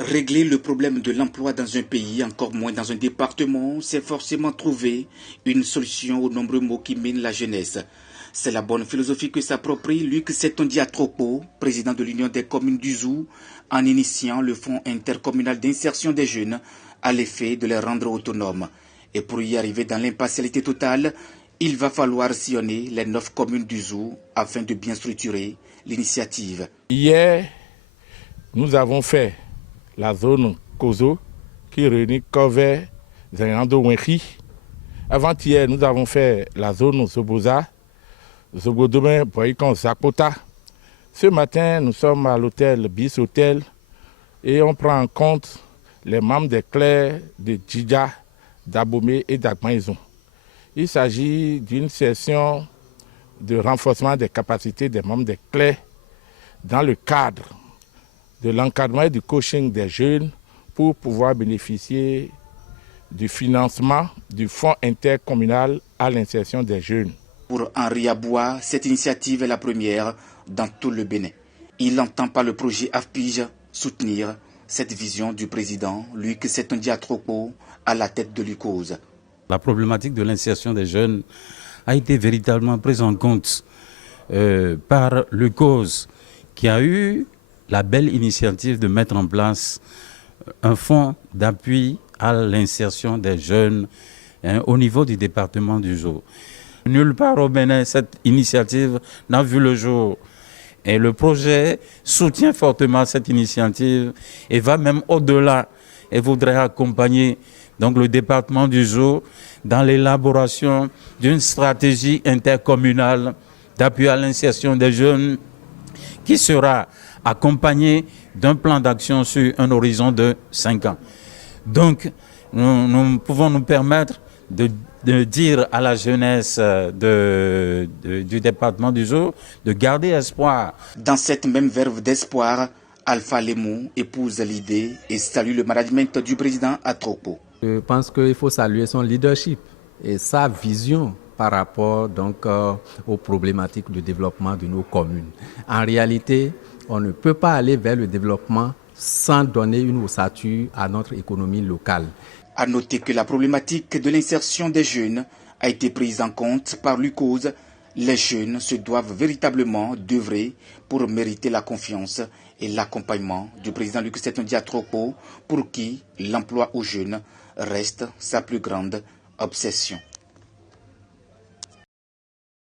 Régler le problème de l'emploi dans un pays, encore moins dans un département, c'est forcément trouver une solution aux nombreux maux qui minent la jeunesse. C'est la bonne philosophie que s'approprie Luc Setondia-Tropo, président de l'Union des communes du Zou, en initiant le Fonds intercommunal d'insertion des jeunes à l'effet de les rendre autonomes. Et pour y arriver dans l'impartialité totale, il va falloir sillonner les 9 communes du Zou afin de bien structurer l'initiative. Hier, nous avons fait la zone Kozo qui réunit Kové, Zengando, Wenki. Avant-hier, nous avons fait la zone Zoboza, Zobodome, Boyikon, Zakota. Ce matin, nous sommes à l'hôtel Bis Hotel et on prend en compte les membres des clercs de Djidja, d'Abomey et d'Agmaïzon. Il s'agit d'une session de renforcement des capacités des membres des clercs dans le cadre de l'encadrement et du coaching des jeunes pour pouvoir bénéficier du financement du Fonds intercommunal à l'insertion des jeunes. Pour Henri Aboua, cette initiative est la première dans tout le Bénin. Il entend par le projet AFPIJ soutenir cette vision du président Luc Setondia-Tropo à la tête de l'UCOSE. La problématique de l'insertion des jeunes a été véritablement prise en compte par l'UCOSE qui a eu la belle initiative de mettre en place un fonds d'appui à l'insertion des jeunes au niveau du département du Zou. Nulle part au Bénin, cette initiative n'a vu le jour. Et le projet soutient fortement cette initiative et va même au-delà et voudrait accompagner donc, le département du Zou dans l'élaboration d'une stratégie intercommunale d'appui à l'insertion des jeunes qui sera accompagné d'un plan d'action sur un horizon de 5 ans. Donc, nous pouvons nous permettre de dire à la jeunesse du département du Zou de garder espoir. Dans cette même verve d'espoir, Alpha Lemou épouse l'idée et salue le management du président Atropo. Je pense qu'il faut saluer son leadership et sa vision par rapport donc, aux problématiques de développement de nos communes. En réalité, on ne peut pas aller vers le développement sans donner une ossature à notre économie locale. À noter que la problématique de l'insertion des jeunes a été prise en compte par l'UCOSE. Les jeunes se doivent véritablement d'œuvrer pour mériter la confiance et l'accompagnement du président Luc Setondia-Tropo, pour qui l'emploi aux jeunes reste sa plus grande obsession.